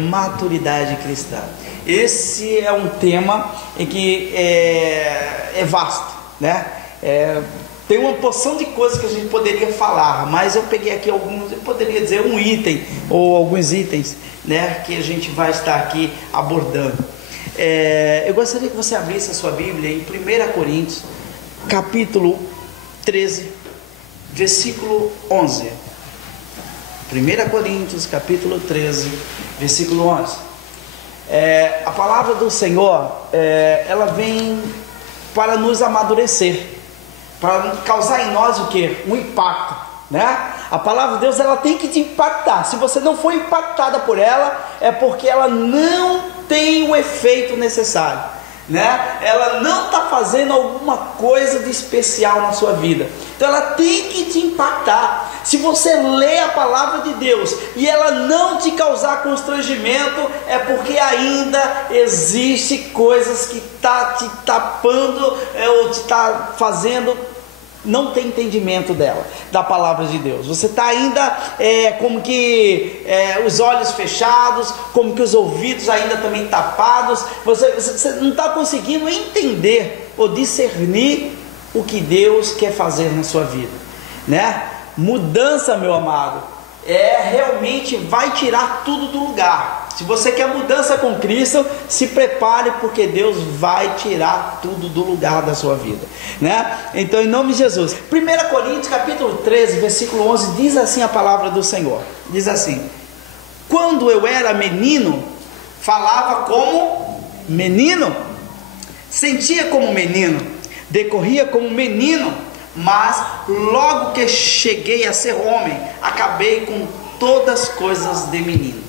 Maturidade cristã. Esse é um tema em que é vasto, né? Tem uma porção de coisas que a gente poderia falar, mas eu peguei aqui alguns, eu poderia dizer um item ou alguns itens, né, que a gente vai estar aqui abordando. Eu gostaria que você abrisse a sua Bíblia em 1 Coríntios, capítulo 13, versículo 11. 1 Coríntios, capítulo 13, versículo 11. A palavra do Senhor, ela vem para nos amadurecer, para causar em nós o que? Um impacto, né? A palavra de Deus, ela tem que te impactar. Se você não for impactada por ela, é porque ela não tem o efeito necessário, né? Ela não está fazendo alguma coisa de especial na sua vida. Então ela tem que te impactar. Se você lê a palavra de Deus e ela não te causar constrangimento, é porque ainda existe coisas que está te tapando, ou te está fazendo, não tem entendimento dela, da palavra de Deus. Você está ainda como que os olhos fechados, como que os ouvidos ainda também tapados. Você não está conseguindo entender ou discernir o que Deus quer fazer na sua vida, né? Mudança, meu amado, realmente vai tirar tudo do lugar. Se você quer mudança com Cristo, se prepare, porque Deus vai tirar tudo do lugar da sua vida, né? Então, em nome de Jesus, 1 Coríntios capítulo 13, versículo 11, diz assim a palavra do Senhor, diz assim: quando eu era menino, falava como menino, sentia como menino, decorria como menino, mas logo que cheguei a ser homem, acabei com todas as coisas de menino.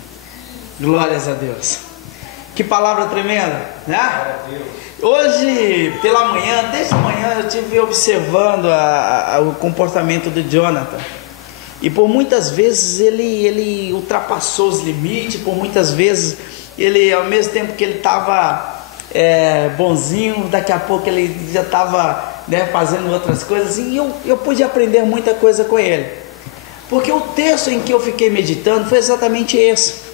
Glórias a Deus. Que palavra tremenda, né? Hoje pela manhã, desde manhã, eu estive observando o comportamento de Jonathan. E por muitas vezes ele ultrapassou os limites. Por muitas vezes ele, ao mesmo tempo que ele estava bonzinho, daqui a pouco ele já estava, né, fazendo outras coisas. E eu pude aprender muita coisa com ele, porque o texto em que eu fiquei meditando foi exatamente esse,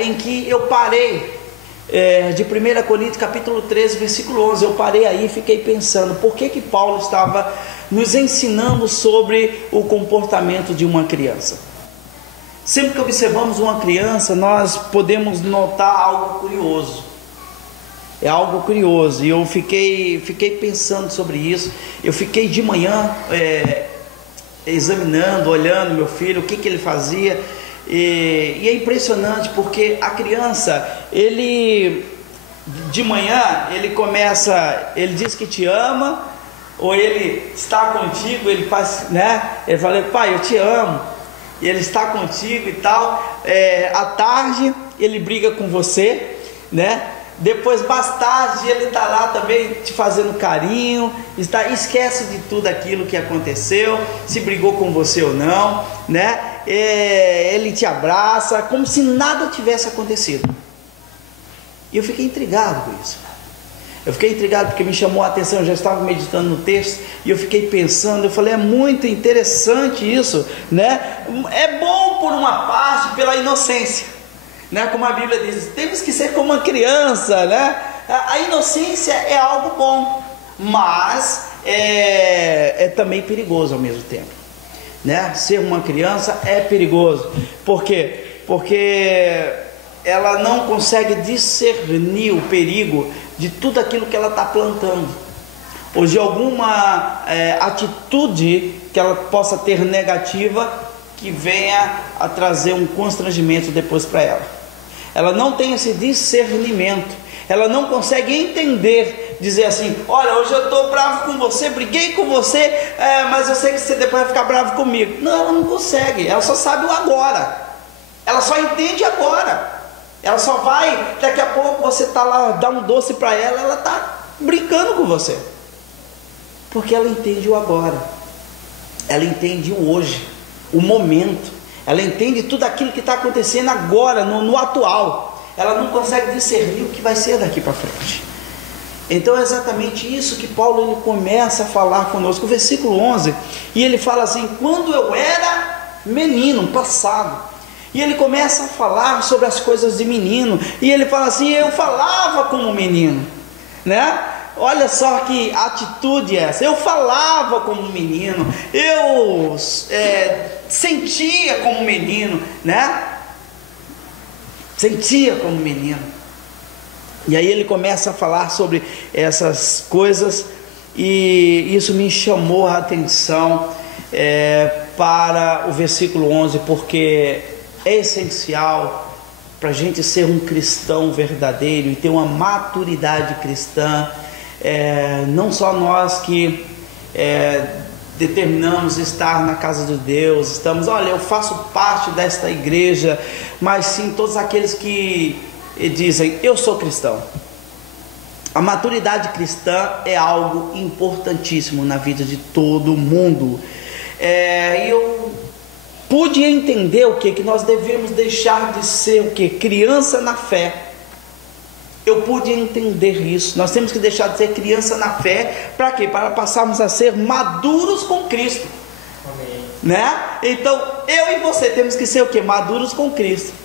em que eu parei, de 1 Coríntios capítulo 13, versículo 11. Eu parei aí e fiquei pensando, por que Paulo estava nos ensinando sobre o comportamento de uma criança? Sempre que observamos uma criança, nós podemos notar algo curioso. É algo curioso, e eu fiquei pensando sobre isso. Eu fiquei de manhã examinando, olhando meu filho, o que ele fazia, e é impressionante, porque a criança, de manhã, ele diz que te ama, ou ele está contigo, ele faz, né? Ele fala: pai, eu te amo, e ele está contigo e tal. À tarde, ele briga com você, né? Depois, mais tarde, ele está lá também te fazendo carinho, esquece de tudo aquilo que aconteceu, se brigou com você ou não, né? Ele te abraça, como se nada tivesse acontecido. E eu fiquei intrigado com isso. Eu fiquei intrigado porque me chamou a atenção. Eu já estava meditando no texto e eu fiquei pensando. Eu falei: é muito interessante isso, né? É bom por uma parte, pela inocência, né? Como a Bíblia diz, temos que ser como uma criança, né? A inocência é algo bom, mas é também perigoso ao mesmo tempo, né? Ser uma criança é perigoso. Por quê? Porque ela não consegue discernir o perigo de tudo aquilo que ela está plantando, ou de alguma atitude que ela possa ter negativa, que venha a trazer um constrangimento depois para ela. Ela não tem esse discernimento, ela não consegue entender, dizer assim: olha, hoje eu estou bravo com você, briguei com você, mas eu sei que você depois vai ficar bravo comigo. Não, ela não consegue, ela só sabe o agora, ela só entende agora. Ela só vai, daqui a pouco você está lá, dá um doce para ela, ela está brincando com você, porque ela entende o agora, ela entende o hoje, o momento, ela entende tudo aquilo que está acontecendo agora, no atual. Ela não consegue discernir o que vai ser daqui para frente. Então é exatamente isso que Paulo ele começa a falar conosco, o versículo 11, e ele fala assim: quando eu era menino, passado, E ele começa a falar sobre as coisas de menino. E ele fala assim: eu falava como menino, né? Olha só que atitude é essa. Eu falava como menino, eu sentia como menino, né? Sentia como menino. E aí ele começa a falar sobre essas coisas, e isso me chamou a atenção para o versículo 11, porque é essencial para a gente ser um cristão verdadeiro e ter uma maturidade cristã. Não só nós que determinamos estar na casa de Deus, olha, eu faço parte desta igreja, mas sim todos aqueles que dizem: eu sou cristão. A maturidade cristã é algo importantíssimo na vida de todo mundo. E eu pude entender o que nós devemos deixar de ser o que? Criança na fé. Eu pude entender isso. Nós temos que deixar de ser criança na fé. Para quê? Para passarmos a ser maduros com Cristo. Amém. Né? Então eu e você temos que ser o que? Maduros com Cristo.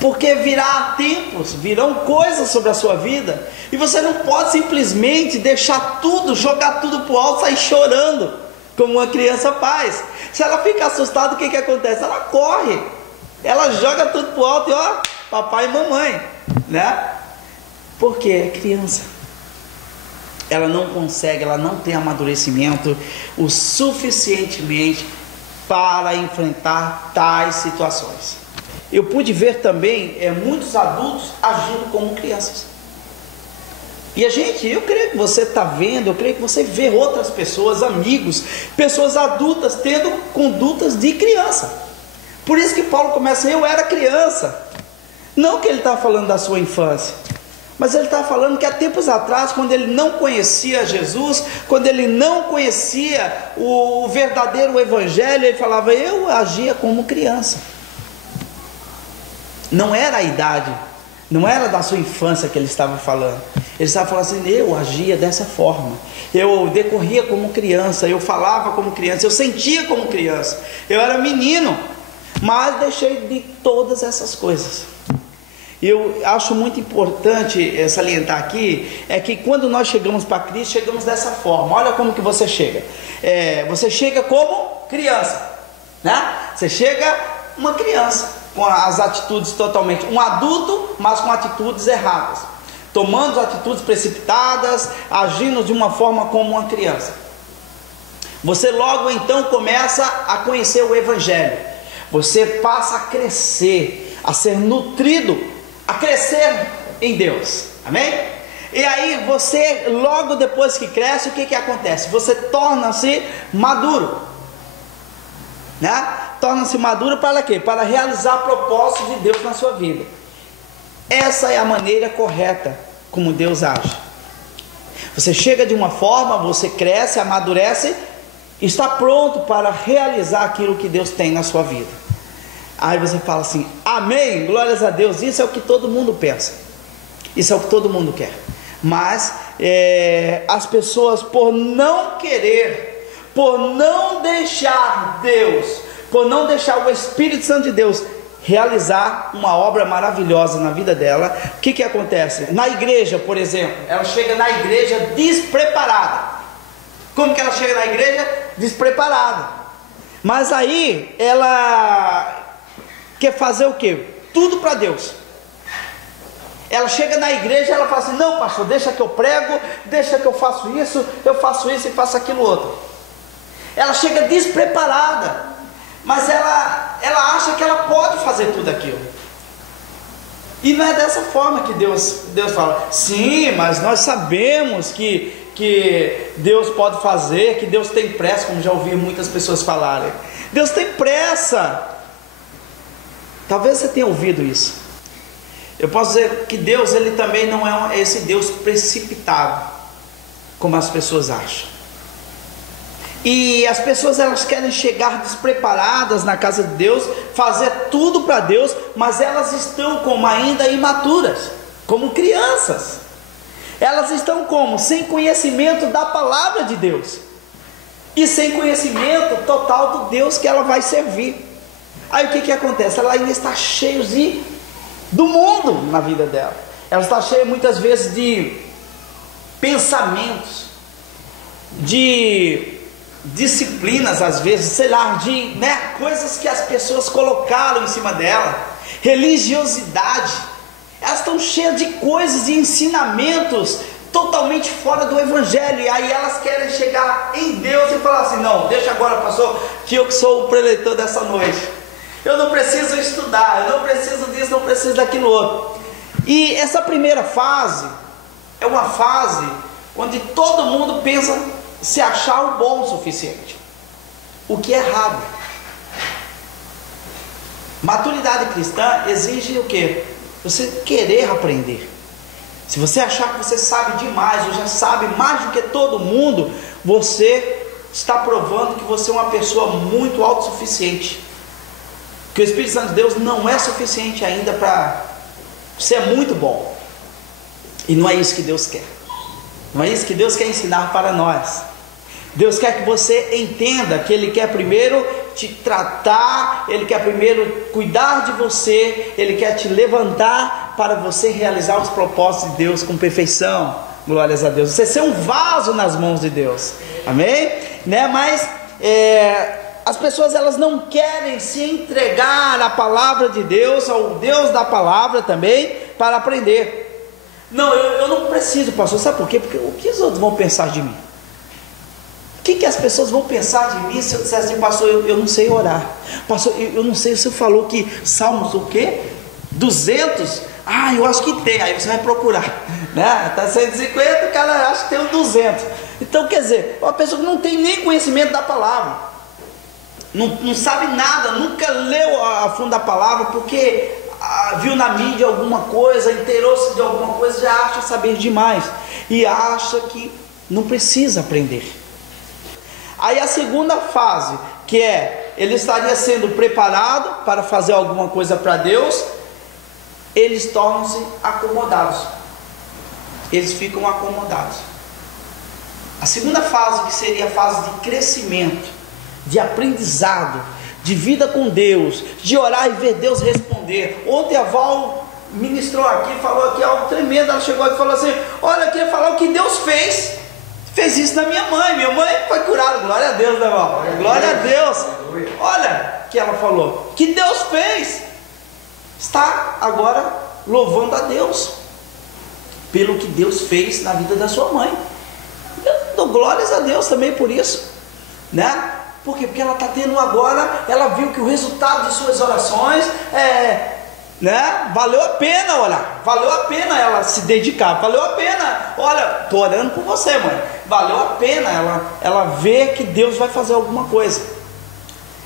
Porque virá tempos, virão coisas sobre a sua vida, e você não pode simplesmente deixar tudo, jogar tudo para o alto, sair chorando como uma criança faz. Se ela fica assustada, o que acontece? Ela corre, ela joga tudo para o alto e ó, papai e mamãe, né? Porque é criança, ela não consegue, ela não tem amadurecimento o suficientemente para enfrentar tais situações. Eu pude ver também muitos adultos agindo como crianças. E eu creio que você está vendo, eu creio que você vê outras pessoas, amigos, pessoas adultas tendo condutas de criança. Por isso que Paulo começa: eu era criança. Não que ele está falando da sua infância, mas ele está falando que há tempos atrás, quando ele não conhecia Jesus, quando ele não conhecia o verdadeiro evangelho, ele falava: eu agia como criança. Não era a idade, não era da sua infância que ele estava falando. Ele estava falando assim: eu agia dessa forma, eu decorria como criança, eu falava como criança, eu sentia como criança, eu era menino, mas deixei de todas essas coisas. Eu acho muito importante salientar aqui, que quando nós chegamos para Cristo, chegamos dessa forma. Olha como que você chega. Você chega como criança, né? Você chega uma criança, com as atitudes totalmente, um adulto, mas com atitudes erradas, tomando atitudes precipitadas, agindo de uma forma como uma criança. Você logo então começa a conhecer o evangelho, você passa a crescer, a ser nutrido, a crescer em Deus, amém? E aí você, logo depois que cresce, o que acontece? Você torna-se maduro, né? Torna-se maduro para quê? Para realizar propósitos de Deus na sua vida. Essa é a maneira correta como Deus age. Você chega de uma forma, você cresce, amadurece, está pronto para realizar aquilo que Deus tem na sua vida. Aí você fala assim: amém, glórias a Deus. Isso é o que todo mundo pensa, isso é o que todo mundo quer. Mas as pessoas, por não querer, por não deixar Deus, por não deixar o Espírito Santo de Deus realizar uma obra maravilhosa na vida dela, o que acontece? Na igreja, por exemplo, ela chega na igreja despreparada. Como que ela chega na igreja? Despreparada. Mas aí ela quer fazer o quê? Tudo para Deus. Ela chega na igreja e ela fala assim: não, pastor, deixa que eu prego, deixa que eu faço isso e faço aquilo outro. Ela chega despreparada, mas ela acha que ela pode fazer tudo aquilo. E não é dessa forma que Deus fala. Sim, mas nós sabemos que Deus pode fazer, que Deus tem pressa, como já ouvi muitas pessoas falarem. Deus tem pressa. Talvez você tenha ouvido isso. Eu posso dizer que Deus, ele também não é esse Deus precipitado, como as pessoas acham. E as pessoas, elas querem chegar despreparadas na casa de Deus, fazer tudo para Deus, mas elas estão como ainda imaturas, como crianças. Elas estão como? Sem conhecimento da palavra de Deus, e sem conhecimento total do Deus que ela vai servir. Aí o que acontece? Ela ainda está cheia do mundo na vida dela. Ela está cheia muitas vezes de pensamentos, de disciplinas, às vezes, sei lá, de coisas que as pessoas colocaram em cima dela, religiosidade. Elas estão cheias de coisas e ensinamentos totalmente fora do evangelho, e aí elas querem chegar em Deus e falar assim: não, deixa agora, pastor, que eu que sou o preletor dessa noite, eu não preciso estudar, eu não preciso disso, não preciso daquilo outro. E essa primeira fase é uma fase onde todo mundo pensa se achar o bom o suficiente, o que é errado. Maturidade cristã exige o quê? Você querer aprender. Se você achar que você sabe demais, ou já sabe mais do que todo mundo, você está provando que você é uma pessoa muito autossuficiente, que o Espírito Santo de Deus não é suficiente ainda para ser muito bom. E não é isso que Deus quer. Não é isso que Deus quer ensinar para nós. Deus quer que você entenda que Ele quer primeiro te tratar, Ele quer primeiro cuidar de você, Ele quer te levantar para você realizar os propósitos de Deus com perfeição. Glórias a Deus. Você ser um vaso nas mãos de Deus. Amém? Mas as pessoas, elas não querem se entregar à palavra de Deus, ao Deus da palavra também, para aprender. Não, eu não preciso, pastor. Sabe por quê? Porque o que os outros vão pensar de mim? O que as pessoas vão pensar de mim se eu disser assim: pastor, eu não sei orar. Pastor, eu não sei, o senhor falou que Salmos o quê? 200? Eu acho que tem. Aí você vai procurar, está 150, o cara acha que tem um 200. Então, quer dizer, uma pessoa que não tem nem conhecimento da palavra, não sabe nada, nunca leu a fundo a palavra, porque viu na mídia alguma coisa, inteirou-se de alguma coisa, já acha saber demais, e acha que não precisa aprender. Aí a segunda fase, que ele estaria sendo preparado para fazer alguma coisa para Deus, eles tornam-se acomodados, eles ficam acomodados. A segunda fase, que seria a fase de crescimento, de aprendizado, de vida com Deus, de orar e ver Deus responder. Ontem a Val ministrou aqui, falou aqui algo tremendo. Ela chegou e falou assim: olha, eu queria falar o que Deus fez isso na minha mãe foi curada. Glória a Deus, né, Val? Glória a Deus. Olha o que ela falou, que Deus fez. Está agora louvando a Deus pelo que Deus fez na vida da sua mãe. Eu dou glórias a Deus também por isso, Por quê? Porque ela está tendo agora, ela viu que o resultado de suas orações valeu a pena orar, valeu a pena ela se dedicar, valeu a pena, olha, estou orando por você, mãe, valeu a pena ela ver que Deus vai fazer alguma coisa.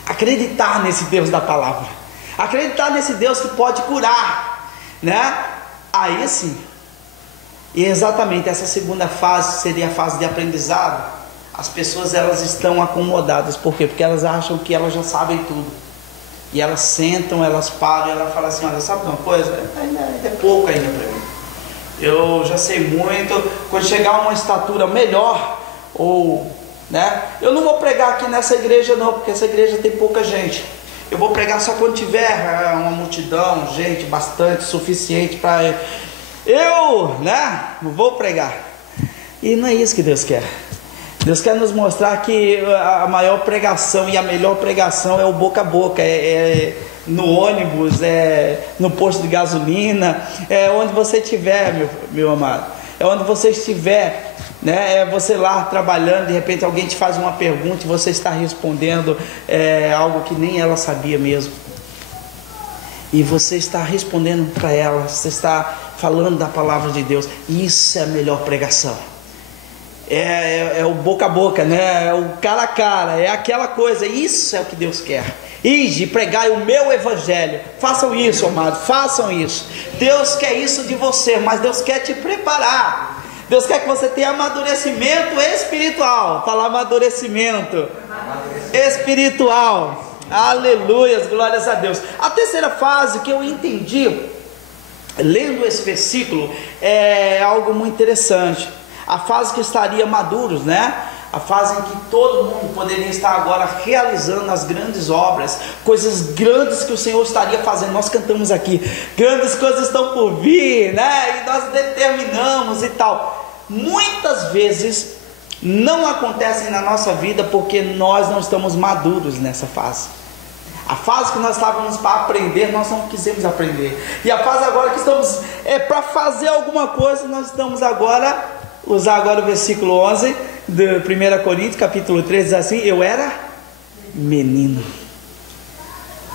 Acreditar nesse Deus da palavra, acreditar nesse Deus que pode curar, aí sim. E exatamente essa segunda fase seria a fase de aprendizado. As pessoas, elas estão acomodadas. Por quê? Porque elas acham que elas já sabem tudo. E elas sentam, elas param, e elas falam assim: olha, sabe uma coisa? É pouco ainda para mim. Eu já sei muito. Quando chegar a uma estatura melhor, eu não vou pregar aqui nessa igreja não, porque essa igreja tem pouca gente. Eu vou pregar só quando tiver uma multidão, gente bastante, suficiente para eu, vou pregar. E não é isso que Deus quer. Deus quer nos mostrar que a maior pregação e a melhor pregação é o boca a boca, no ônibus, no posto de gasolina, onde você estiver, meu amado, onde você estiver, você lá trabalhando, de repente alguém te faz uma pergunta e você está respondendo algo que nem ela sabia mesmo, e você está respondendo para ela, você está falando da palavra de Deus. Isso é a melhor pregação. É o boca a boca, é o cara a cara, é aquela coisa. Isso é o que Deus quer. Ide, pregai o meu evangelho. Façam isso, amado, façam isso. Deus quer isso de você, mas Deus quer te preparar. Deus quer que você tenha amadurecimento espiritual. Fala amadurecimento espiritual. Aleluias, glórias a Deus. A terceira fase que eu entendi lendo esse versículo é algo muito interessante. A fase que estaria maduros, a fase em que todo mundo poderia estar agora realizando as grandes obras, coisas grandes que o Senhor estaria fazendo. Nós cantamos aqui, grandes coisas estão por vir, né? E nós determinamos e tal. Muitas vezes não acontecem na nossa vida porque nós não estamos maduros nessa fase. A fase que nós estávamos para aprender, nós não quisemos aprender. E a fase agora que estamos para fazer alguma coisa, nós estamos agora, usar agora o versículo 11 de 1 Coríntios, capítulo 3, diz assim: eu era menino.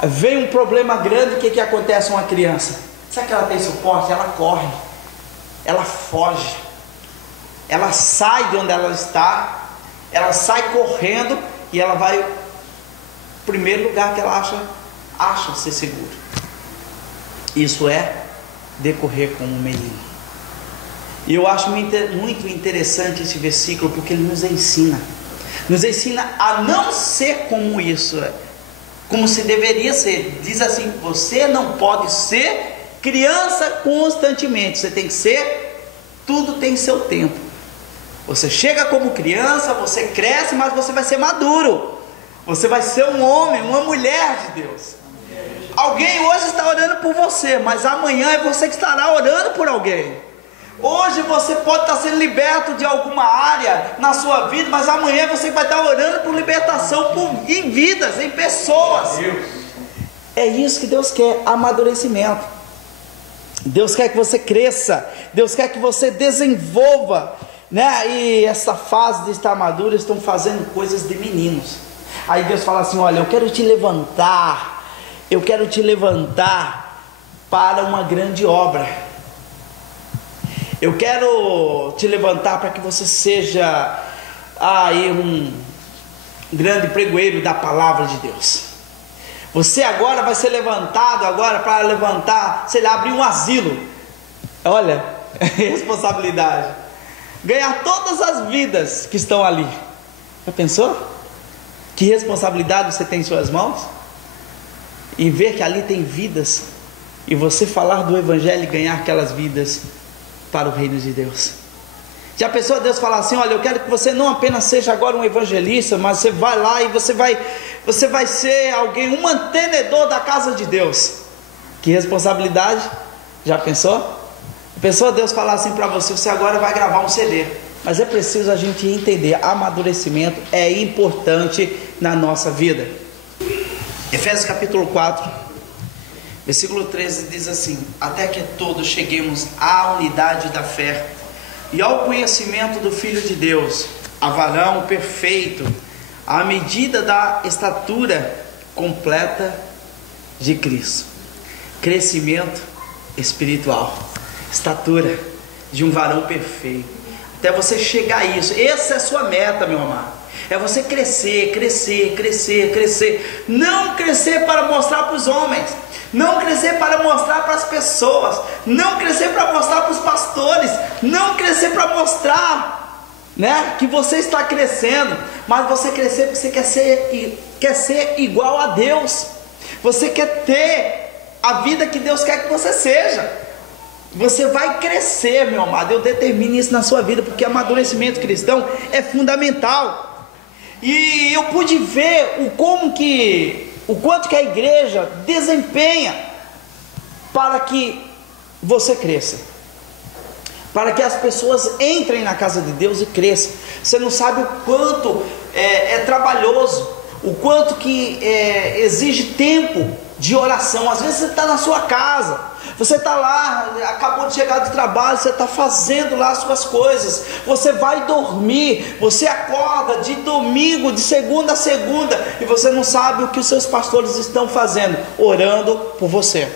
Vem um problema grande, o que acontece com uma criança? Sabe que ela tem suporte? Ela corre, ela foge, ela sai de onde ela está, ela sai correndo e ela vai primeiro lugar que ela acha ser seguro. Isso é decorrer como um menino. E eu acho muito interessante esse versículo, porque ele nos ensina a não ser como isso é, como se deveria ser. Diz assim: você não pode ser criança constantemente, você tem que ser, tudo tem seu tempo. Você chega como criança, você cresce, mas você vai ser maduro. Você vai ser um homem, uma mulher de Deus. Alguém hoje está orando por você, mas amanhã é você que estará orando por alguém. Hoje você pode estar sendo liberto de alguma área na sua vida, mas amanhã você vai estar orando por libertação em vidas, em pessoas. É isso que Deus quer, amadurecimento. Deus quer que você cresça, Deus quer que você desenvolva, né? E essa fase de estar maduro, estão fazendo coisas de meninos. Aí Deus fala assim: olha, eu quero te levantar para uma grande obra. Eu quero te levantar para que você seja aí um grande pregoeiro da palavra de Deus. Você agora vai ser levantado agora para levantar, sei lá, abrir um asilo. Olha, responsabilidade. Ganhar todas as vidas que estão ali. Já pensou? Que responsabilidade você tem em suas mãos? E ver que ali tem vidas, e você falar do Evangelho e ganhar aquelas vidas para o reino de Deus. Já pensou Deus falar assim: olha, eu quero que você não apenas seja agora um evangelista, mas você vai lá e você vai ser alguém, um mantenedor da casa de Deus. Que responsabilidade. Já pensou? Pensou Deus falar assim para você: você agora vai gravar um CD. Mas é preciso a gente entender, amadurecimento é importante na nossa vida. Efésios capítulo 4, versículo 13 diz assim: até que todos cheguemos à unidade da fé e ao conhecimento do Filho de Deus, a varão perfeito, à medida da estatura completa de Cristo. Crescimento espiritual, estatura de um varão perfeito. Até você chegar a isso, essa é a sua meta, meu amado. É você crescer, crescer, crescer, crescer. Não crescer para mostrar para os homens, não crescer para mostrar para as pessoas, não crescer para mostrar para os pastores, não crescer para mostrar, né, que você está crescendo, mas você crescer porque você quer ser igual a Deus. Você quer ter a vida que Deus quer que você seja. Você vai crescer, meu amado. Eu determino isso na sua vida, porque amadurecimento cristão é fundamental. E eu pude ver o quanto que a igreja desempenha para que você cresça, para que as pessoas entrem na casa de Deus e cresçam. Você não sabe o quanto é trabalhoso, o quanto que exige tempo de oração. Às vezes você está na sua casa, você está lá, acabou de chegar do trabalho, você está fazendo lá as suas coisas, você vai dormir, você acorda de domingo, de segunda a segunda, e você não sabe o que os seus pastores estão fazendo, orando por você.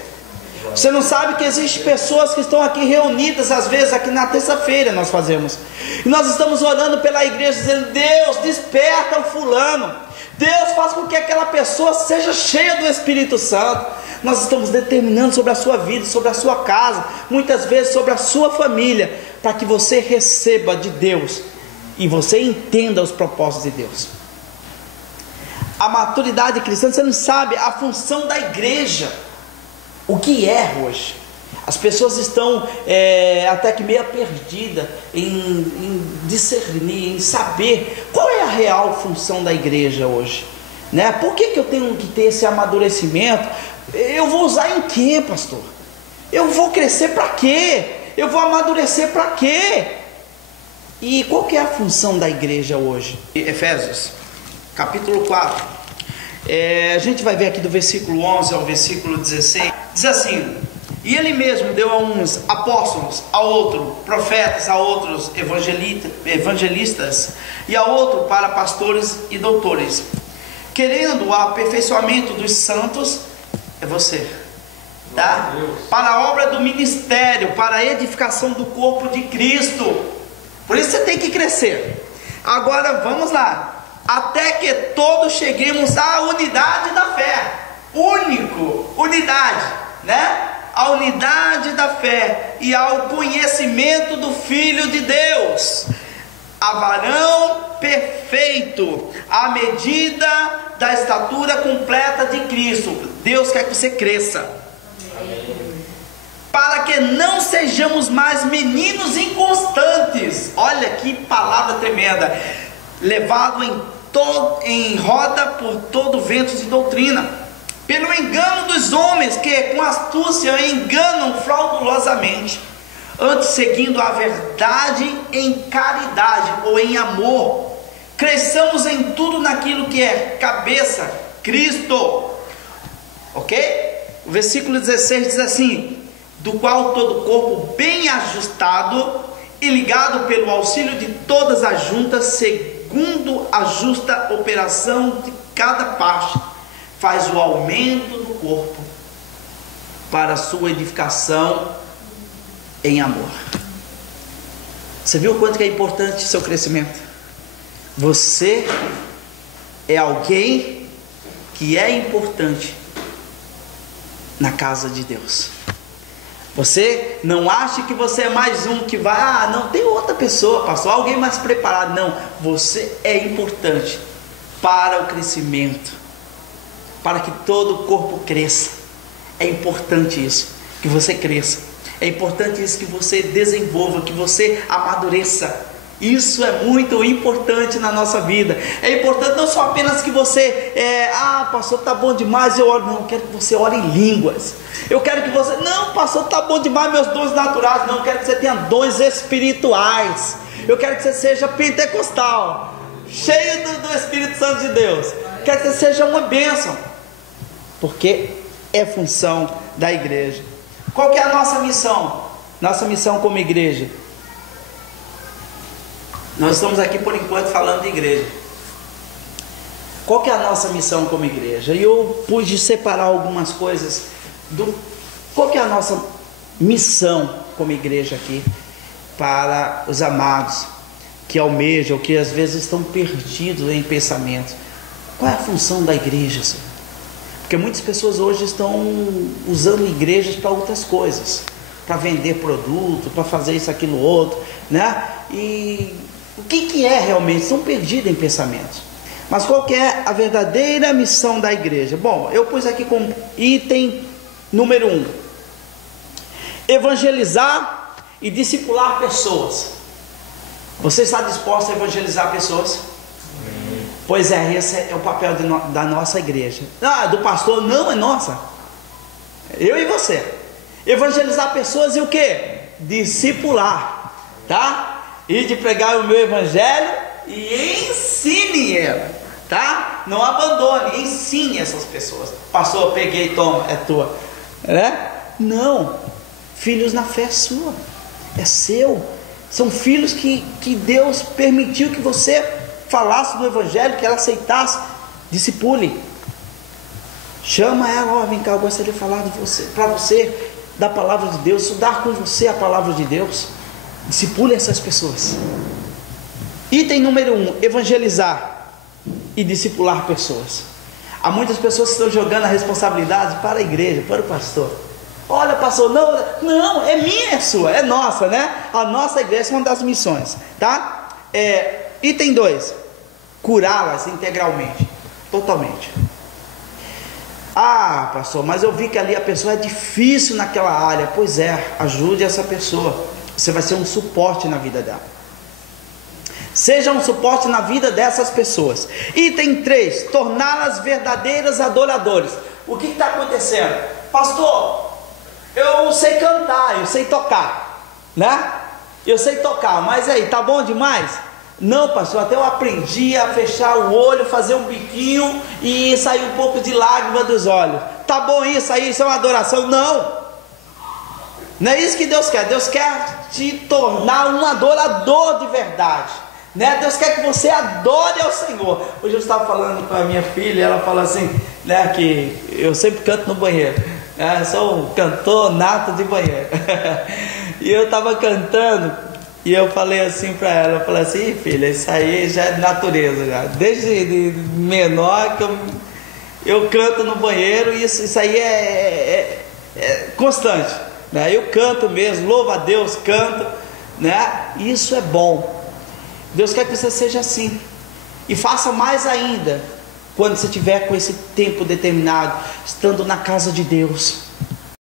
Você não sabe que existem pessoas que estão aqui reunidas, às vezes aqui na terça-feira nós fazemos, e nós estamos orando pela igreja, dizendo: Deus, desperta o fulano, Deus, faz com que aquela pessoa seja cheia do Espírito Santo. Nós estamos determinando sobre a sua vida, sobre a sua casa, muitas vezes sobre a sua família, para que você receba de Deus e você entenda os propósitos de Deus. A maturidade cristã, você não sabe a função da igreja, o que é hoje. As pessoas estão até que meio perdidas em discernir, em saber qual é real função da igreja hoje? Né? Por que eu tenho que ter esse amadurecimento? Eu vou usar em quê, pastor? Eu vou crescer para quê? Eu vou amadurecer para quê? E qual que é a função da igreja hoje? Efésios, capítulo 4. A gente vai ver aqui do versículo 11 ao versículo 16. Diz assim: e ele mesmo deu a uns apóstolos, a outros profetas, a outros evangelistas, e a outro para pastores e doutores, querendo o aperfeiçoamento dos santos. É você, tá? Para a obra do ministério, para a edificação do corpo de Cristo. Por isso você tem que crescer. Agora vamos lá. Até que todos cheguemos à unidade da fé. Unidade, né? A unidade da fé e ao conhecimento do Filho de Deus, a varão perfeito, à medida da estatura completa de Cristo. Deus quer que você cresça. Amém. Para que não sejamos mais meninos inconstantes. Olha que palavra tremenda. Levado em roda por todo vento de doutrina, pelo engano dos homens que com astúcia enganam fraudulosamente, antes seguindo a verdade em caridade ou em amor, cresçamos em tudo naquilo que é cabeça, Cristo. Ok? O versículo 16 diz assim: do qual todo o corpo bem ajustado e ligado pelo auxílio de todas as juntas, segundo a justa operação de cada parte, faz o aumento do corpo para a sua edificação em amor. Você viu o quanto que é importante o seu crescimento? Você é alguém que é importante na casa de Deus. Você não acha que você é mais um que vai, não, tem outra pessoa, pastor, alguém mais preparado. Não, você é importante para o crescimento, para que todo o corpo cresça. É importante isso, que você cresça. É importante isso, que você desenvolva, que você amadureça. Isso é muito importante na nossa vida. É importante não só apenas que você pastor, tá bom demais, eu oro. Não, eu quero que você ore em línguas. Eu quero que você, não, pastor, tá bom demais meus dons naturais. Não, eu quero que você tenha dons espirituais. Eu quero que você seja pentecostal, cheio do Espírito Santo de Deus. Quero que você seja uma bênção, porque é função da igreja. Qual que é a nossa missão? Nossa missão como igreja. Nós estamos aqui por enquanto falando de igreja. Qual que é a nossa missão como igreja? E eu pude separar algumas coisas qual que é a nossa missão como igreja aqui para os amados que almejam, que às vezes estão perdidos em pensamentos. Qual é a função da igreja, Senhor? Porque muitas pessoas hoje estão usando igrejas para outras coisas, para vender produto, para fazer isso, aquilo, outro, né? E o que é realmente? Estão perdidos em pensamentos. Mas qual que é a verdadeira missão da igreja? Bom, eu pus aqui como item número 1: evangelizar e discipular pessoas. Você está disposto a evangelizar pessoas? Sim. Pois é, esse é o papel da nossa igreja. Do pastor não, é nossa. Eu e você. Evangelizar pessoas e o que? Discipular, tá? E de pregar o meu evangelho e ensine ela, tá? Não abandone, ensine essas pessoas. Pastor, peguei, toma, é tua, né? Não, filhos na fé é sua, é seu. São filhos que Deus permitiu que você falasse do evangelho, que ela aceitasse. Discipule, chama ela, vem cá, eu gostaria de falar de você, para você, da palavra de Deus, estudar com você a palavra de Deus. Discipule essas pessoas. Item número 1: evangelizar e discipular pessoas. Há muitas pessoas que estão jogando a responsabilidade para a igreja, para o pastor. Olha, pastor, não, é minha, é sua, é nossa, né? A nossa igreja é uma das missões, tá? Item 2: curá-las integralmente, totalmente. Pastor, mas eu vi que ali a pessoa é difícil naquela área. Pois é, ajude essa pessoa. Você vai ser um suporte na vida dela. Seja um suporte na vida dessas pessoas. Item 3, torná-las verdadeiras adoradores. O que está acontecendo? Pastor, eu sei cantar, eu sei tocar, né? Eu sei tocar, mas aí, tá bom demais? Não, pastor, até eu aprendi a fechar o olho, fazer um biquinho e sair um pouco de lágrima dos olhos. Tá bom isso aí, isso é uma adoração? Não! Não é isso que Deus quer. Deus quer te tornar um adorador de verdade, né? Deus quer que você adore ao Senhor. Hoje eu estava falando com a minha filha, ela fala assim, né, que eu sempre canto no banheiro, né? Sou um cantor nato de banheiro. E eu estava cantando e eu falei assim para ela, eu falei assim, filha, isso aí já é de natureza, já. Desde de menor que eu canto no banheiro, e isso aí é constante, né? Eu canto mesmo, louvo a Deus, canto, né? Isso é bom. Deus quer que você seja assim, e faça mais ainda quando você tiver com esse tempo determinado, estando na casa de Deus.